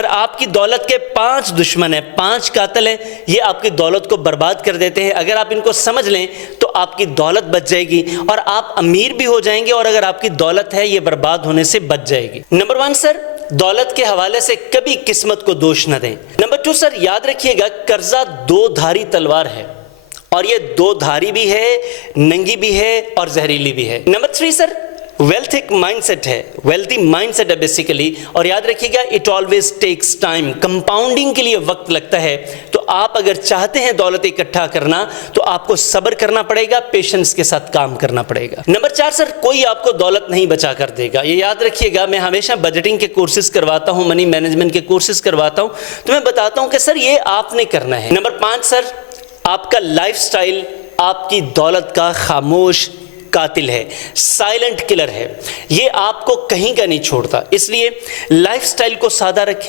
पर आपकी दौलत के 5 दुश्मन हैं, 5 कातिल हैं, ये आपकी दौलत को बर्बाद कर देते हैं। अगर आप इनको समझ लें तो आपकी दौलत बच जाएगी और आप अमीर भी हो जाएंगे, और अगर आपकी दौलत है ये बर्बाद होने से बच जाएगी। नंबर 1 सर, दौलत के हवाले से कभी किस्मत को दोष न दें। नंबर 2 सर, याद रखिएगा कर्जा 2 धारी तलवार है, और ये 2 धारी भी है, नंगी भी है और जहरीली भी है। नंबर 3 सर, वेल्थ एक माइंडसेट है, वेल्थी माइंडसेट है बेसिकली, और याद रखिएगा it always takes time, compounding के लिए वक्त लगता है। तो आप अगर चाहते हैं दौलत इकट्ठा करना तो आपको सब्र करना पड़ेगा, पेशेंस के साथ काम करना पड़ेगा। नंबर 4 सर, कोई आपको दौलत नहीं बचा कर देगा, ये याद रखिएगा। मैं हमेशा बजटिंग के कोर्सेज करवाता हूं, मनी मैनेजमेंट के कोर्सेज करवाता हूं, तो मैं बताता हूं कि सर ये आपने करना है। नंबर 5 सर, आपका लाइफस्टाइल आपकी दौलत का खामोश कातिल है, साइलेंट किलर है, ये आपको कहीं का नहीं छोड़ता। इसलिए लाइफस्टाइल को सादा रखें,